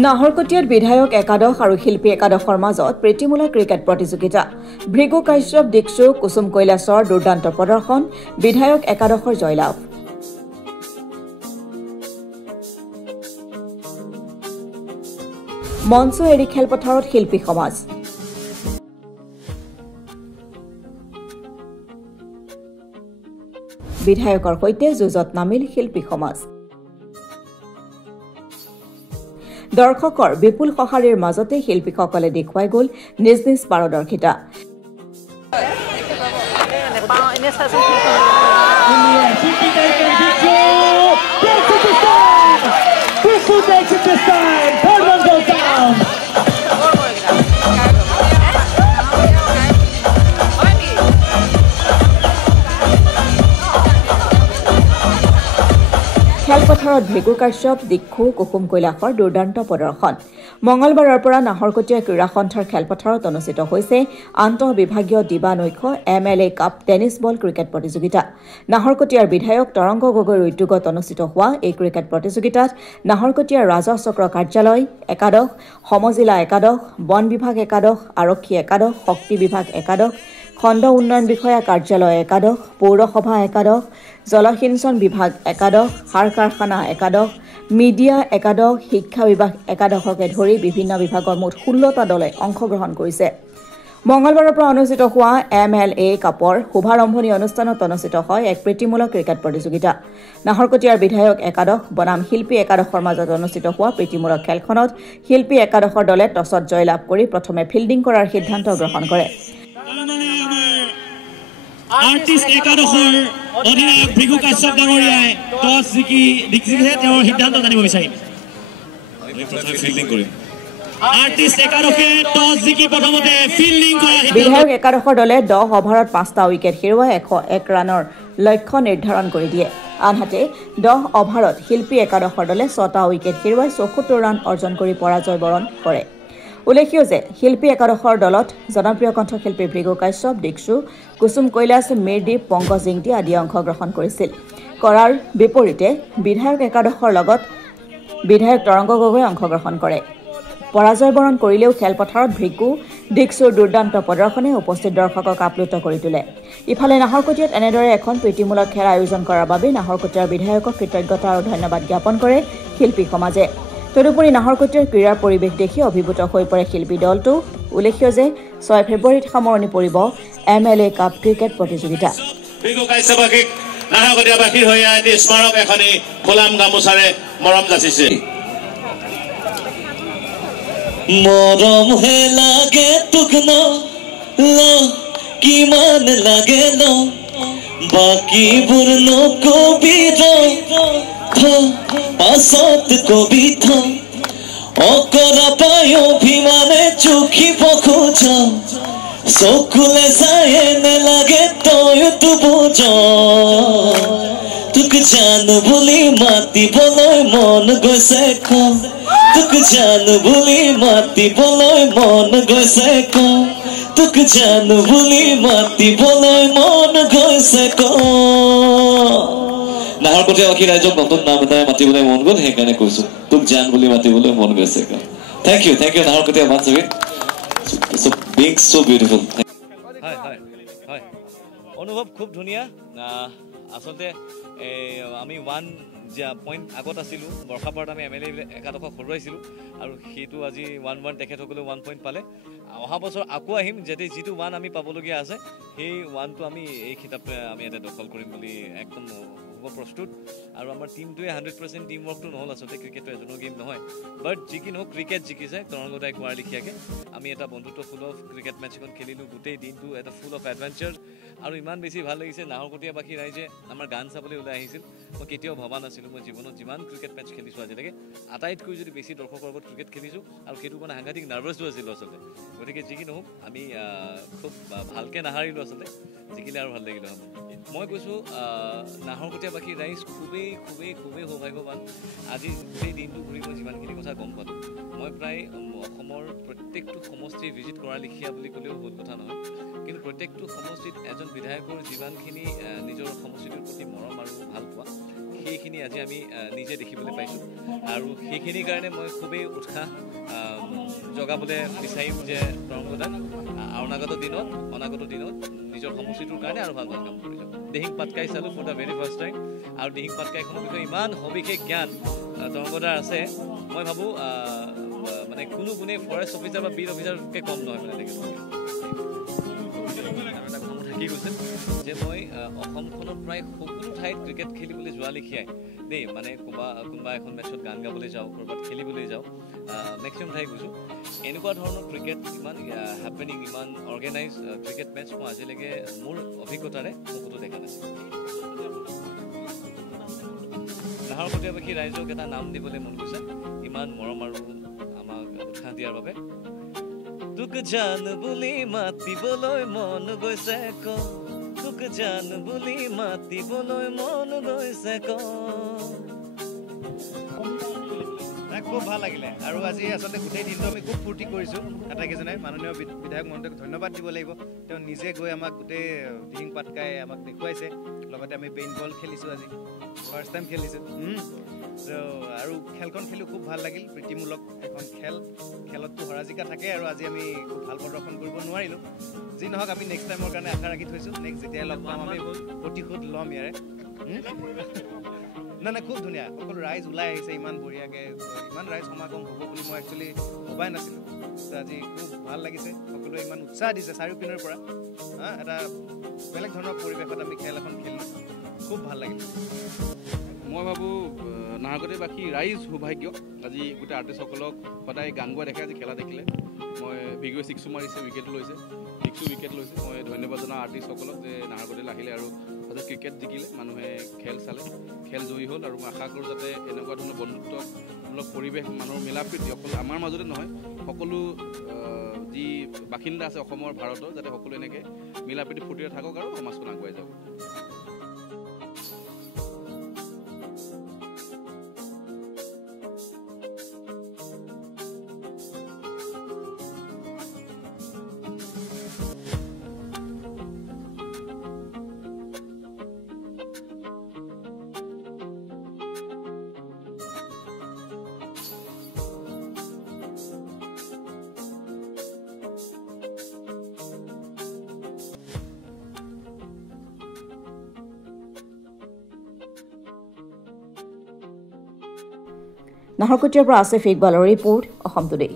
নাহৰকটীয়াত বিধায়ক একাদশ আৰু শিল্পী একাদশৰ মাজত প্ৰীতিমূলক ক্ৰিকেট প্ৰতিযোগিতা ভৃগু কাশ্যপ দীক্ষু কুসুম কৈলাসৰ দুৰ্দান্ত প্ৰদৰ্শন বিধায়ক একাদশৰ জয়লাভ মঞ্চ এৰি খেলপথাৰত শিল্পী সমাজ বিধায়কৰ সৈতে যুঁজত নামিল শিল্পী সমাজ দৰ্শকৰ বিপুল সঁহাৰিৰ মাজতে শিল্পীসকলে দেখুৱাই গ'ল নিজ নিজ পাৰদৰ্শিতা খেলপথাৰত ভৃগু কাশ্যপ দীক্ষু কুসুম কৈলাসৰ দুৰ্দান্ত প্ৰদৰ্শন মঙলবাৰৰ পৰা নাহৰকটীয়া ক্ৰীড়া সন্থাৰ খেলপথাৰত অনুষ্ঠিত হৈছে আন্তঃবিভাগীয় দিবানৈক্য MLA cup tennis ball cricket প্ৰতিযোগিতা নাহৰকটীয়াৰ বিধায়ক তৰংগ গগৈৰ উদ্যোগত অনুষ্ঠিত হোৱা এই ক্ৰিকেট প্ৰতিযোগিতাত নাহৰকটীয়াৰ ৰাজহ চক্ৰ কাৰ্যালয় একাদশ সমজিলা একাদশ বন বিভাগ একাদশ আৰক্ষী একাদশ শক্তি বিভাগ একাদশ খণ্ড উন্নয়ন বিষয়া কাৰ্যালয় একাদশ পৌৰসভা একাদশ জলসিঞ্চন বিভাগ একাদশ সাৰ কাৰখানা একাদশ মিডিয়া একাদশ শিক্ষা বিভাগ একাদশকে ধৰি বিভিন্ন বিভাগৰ মুঠ 16টা দলে অংশগ্ৰহণ কৰিছে মঙলবাৰৰ পৰা অনুষ্ঠিত হোৱা MLA কাপৰ শুভাৰম্ভণি অনুষ্ঠানত অনুষ্ঠিত হয় এক প্ৰীতিমূলক ক্ৰিকেট প্ৰতিযোগিতা নাহৰকটীয়াৰ বিধায়ক একাদশ বনাম শিল্পী একাদশৰ মাজত অনুষ্ঠিত হোৱা প্ৰীতিমূলক খেলখনত শিল্পী একাদশৰ দলে টছত জয়লাভ কৰি প্ৰথমে ফিল্ডিং কৰাৰ সিদ্ধান্ত গ্ৰহণ কৰে আৰ্টিষ্ট একাদশৰ অধিনায়ক ভৃগু কাশ্যপ ডাঙৰীয়াই টছ জিকি দিক্ষিহে তেওঁৰ সিদ্ধান্ত জানিব বিচাৰিম ফিল্ডিং কৰিম আৰ্টিষ্ট একাদশে টছ জিকি প্ৰথমতে ফিল্ডিং কৰা বিধায়ক একাদশৰ দলে 10 অভাৰত 5টা উইকেট হেৰুৱাই 101 ৰানৰ লক্ষ্য নিৰ্ধাৰণ কৰি দিয়ে আনহাতে 10 অভাৰত শিল্পী একাদশৰ দলে 6টা উইকেট হেৰুৱাই 74 ৰান অৰ্জন কৰি পৰাজয় বৰণ কৰে উল্লেখ্য যে শিল্পী একাদশৰ দলত জনপ্ৰিয় কণ্ঠশিল্পী ভৃগু কাশ্যপ দীক্ষু কুসুম কৈলাস মিৰদীপ পংকজ জিংটি আদি অংশগ্ৰহণ কৰিছিল কৰাৰ বিপৰীতে বিধায়ক একাদশৰ লগত বিধায়ক তৰংগ গগৈ অংশগ্ৰহণ কৰে পৰাজয় বৰণ কৰিলেও খেলপথাৰত ভৃগু দীক্ষুৰ দুৰ্দান্ত প্ৰদৰ্শনে উপস্থিত দৰ্শকক আপ্লুত কৰি তোলে ইফালে নাহৰকটীয়াত এনেদৰে এখন প্ৰীতিমূলক খেল আয়োজন কৰাৰ বাবে নাহৰকটীয়াৰ বিধায়কক কৃতজ্ঞতা আৰু ধন্যবাদ জ্ঞাপন কৰে শিল্পী সমাজে তদুপৰি নাহৰকটীয়াৰ ক্ৰীড়াৰ পৰিৱেশ দেখি অভিভূত হৈ পৰে শিল্পী দলটো উল্লেখ্য যে 6 ফেব্ৰুৱাৰীত সামৰণি পৰিব MLA কাপ ক্ৰিকেট প্ৰতিযোগিতা ভৃগু কাশ্যপক নাহৰকটীয়াবাসীৰ হৈ আদি স্মাৰক এখনি গোলাম গামোচাৰে মৰম যাচিছে মৰম হে লাগে তোক ন কিমান লাগে ন বাকীবোৰ নকবি পাছত কবিতা অকৰা পায় অভিমানে চুকিব খোজ চকুলে চাই নেলাগে তইতো বুজ তোক জান বুলি মাতিবলৈ মন গৈছে তোক জান বুলি মাতিবলৈ মন গৈছে তোক জান বুলি মাতিবলৈ মন গৈছে নাহৰকটীয়াবাসী ৰাইজক নতুন নাম এটাই মাতিবলৈ মন গ'ল সেইকাৰণে কৈছো তোক জান বুলি মাতিবলৈ মন গৈছে থেংক ইউ নাহৰকটীয়া once again so being so beautiful হয় অনুভৱ খুব ধুনীয়া আসলতে আমি 1 পইণ্ট আগত আছিলোঁ বৰ্ষাপাৰত আমি MLA একাদশক হৰুৱাইছিলোঁ আৰু সেইটো আজি 1-1 তেখেতসকলে 1 পইণ্ট পালে অহা বছৰ আকৌ আহিম যাতে যিটো 1 আমি পাবলগীয়া আছে সেই 1টো আমি এই খিতাপে আমি এটা দখল কৰিম বুলি একদম প্ৰস্তুত আৰু আমাৰ টিমটোৱে 100% টিম ৱৰ্কটো নহ'ল আচলতে ক্ৰিকেটটো এজনৰ গেম নহয় বাট যি কি নহওক ক্ৰিকেট জিকিছে তৰংগদাই কোৱাৰ লিখিয়াকৈ আমি এটা বন্ধুত্ব ফুল অফ ক্ৰিকেট মেচ এখন খেলিলোঁ গোটেই দিনটো এটা ফুল অফ এডভেঞ্চাৰ আৰু ইমান বেছি ভাল লাগিছে নাহৰকটীয়াবাসী ৰাইজে আমাৰ গান চাবলৈ ওলাই আহিছিল মই কেতিয়াও ভবা নাছিলোঁ মই জীৱনত যিমান ক্ৰিকেট মেচ খেলিছোঁ আজিলৈকে আটাইতকৈ যদি বেছি দৰ্শকৰ আগত ক্ৰিকেট খেলিছোঁ আৰু সেইটো মানে সাংঘাতিক নাৰ্ভাছো আছিলোঁ আচলতে গতিকে যি কি নহওক আমি খুব ভালকৈ নাহাৰিলোঁ আচলতে জিকিলে আৰু ভাল লাগিলে মই কৈছোঁ নাহৰকটীয়াবাসী ৰাইজ খুবেই সৌভাগ্যৱান আজি গোটেই দিনটো ঘূৰি মই যিমানখিনি কথা গম পালোঁ মই প্ৰায় অসমৰ প্ৰত্যেকটো সমষ্টি ভিজিট কৰা লিখীয়া বুলি ক'লেও ভুল কথা নহয় কিন্তু প্ৰত্যেকটো সমষ্টিত এজন বিধায়কৰ যিমানখিনি নিজৰ সমষ্টিটোৰ প্ৰতি মৰম আৰু ভাল পোৱা সেইখিনি আজি আমি নিজে দেখিবলৈ পাইছোঁ আৰু সেইখিনিৰ কাৰণে মই খুবেই উৎসাহ জগাবলৈ বিচাৰিম যে তৰংগদাক অনাগত দিনত নিজৰ সমষ্টিটোৰ কাৰণে আৰু ভাল কাম কৰি যাব। দিহিং পাটকাই চালোঁ for the very first time আৰু দিহিং পাটকাইখনৰ বিষয়ে ইমান সবিশেষ জ্ঞান তৰংগদাৰ আছে মই ভাবোঁ মানে কোনো গুণেই ফৰেষ্ট অফিচাৰ বা বিট অফিচাৰতকৈ কম নহয় মানে তেখেতলোকে থাকি গৈছে যে মই অসমখনত প্ৰায় সকলো ঠাইত ক্ৰিকেট খেলিবলৈ যোৱা লেখিয়াই দেই মানে কোনোবা এখন মেটছত গান গাবলৈ যাওঁ ক'ৰবাত খেলিবলৈ যাওঁ মেক্সিমাম ঠাই গৈছোঁ এনেকুৱা ধৰণৰ ক্ৰিকেট ইমান হেপেনিং ইমান অৰ্গেনাইজ ক্ৰিকেট মেটছ মই আজিলৈকে মোৰ অভিজ্ঞতাৰে বহুতো দেখা নাছিলোঁ। নাহৰকটীয়াবাসী ৰাইজক এটা নাম দিবলৈ মন গৈছে ইমান মৰম আৰু আমাক উৎসাহ দিয়াৰ বাবে। তোক জান বুলি মাতিবলৈ মন গৈছে ক তোক জান বুলি মাতিবলৈ মন গৈছে ক খুব ভাল লাগিলে আৰু আজি আচলতে গোটেই দিনটো আমি খুব ফূৰ্তি কৰিছোঁ আটাইকেইজনে মাননীয় বিধায়ক মহোদয়ক ধন্যবাদ দিব লাগিব তেওঁ নিজে গৈ আমাক গোটেই দিহিং পাটকাই আমাক দেখুৱাইছে লগতে আমি পেইণ্ট বল খেলিছোঁ আজি ফাৰ্ষ্ট টাইম খেলিছোঁ আৰু খেলখন খেলি খুব ভাল লাগিল প্ৰীতিমূলক এখন খেলততো হৰা জিকা থাকে আৰু আজি আমি খুব ভাল প্ৰদৰ্শন কৰিব নোৱাৰিলোঁ যি নহওক আমি নেক্সট টাইমৰ কাৰণে আশা ৰাখি থৈছোঁ নেক্সট যেতিয়াই লগ পাম আমি প্ৰতিশোধ ল'ম ইয়াৰে নাই খুব ধুনীয়া সকলো ৰাইজ ওলাই আহিছে ইমান বঢ়িয়াকৈ ইমান ৰাইজ সমাগম হ'ব বুলি মই একচুৱেলি ভবাই নাছিলোঁ আজি খুব ভাল লাগিছে সকলোৱে ইমান উৎসাহ দিছে চাৰিওপিনৰ পৰা এটা বেলেগ ধৰণৰ পৰিৱেশত আমি খেল এখন খেলিলোঁ খুব ভাল লাগিল। মই ভাবোঁ নাহৰকটীয়াবাসী ৰাইজ সৌভাগ্য আজি গোটেই আৰ্টিষ্টসকলক সদায় গান গোৱা দেখে আজি খেলা দেখিলে মই ভিডিঅ' ছিক্সো মাৰিছে উইকেটো লৈছে উইকেট লৈছে মই ধন্যবাদ জনাওঁ আৰ্টিষ্টসকলক যে নাহৰকটীয়ালৈ আহিলে আৰু আজি ক্ৰিকেট জিকিলে মানুহে খেল চালে খেল জয়ী হ'ল আৰু মই আশা কৰোঁ যাতে এনেকুৱা ধৰণৰ বন্ধুত্বমূলক পৰিৱেশ মানুহৰ মিলাপ্ৰীতি অকল আমাৰ মাজতে নহয় সকলো যি বাসিন্দা আছে অসমৰ ভাৰতৰ যাতে সকলো এনেকৈ মিলাপ্ৰীতি ফূৰ্তিৰে থাকক আৰু সমাজখন আগুৱাই যাব। নাহৰকটীয়াৰ পৰা আসিফ ইকবালৰ ৰিপৰ্ট অসম টুডে।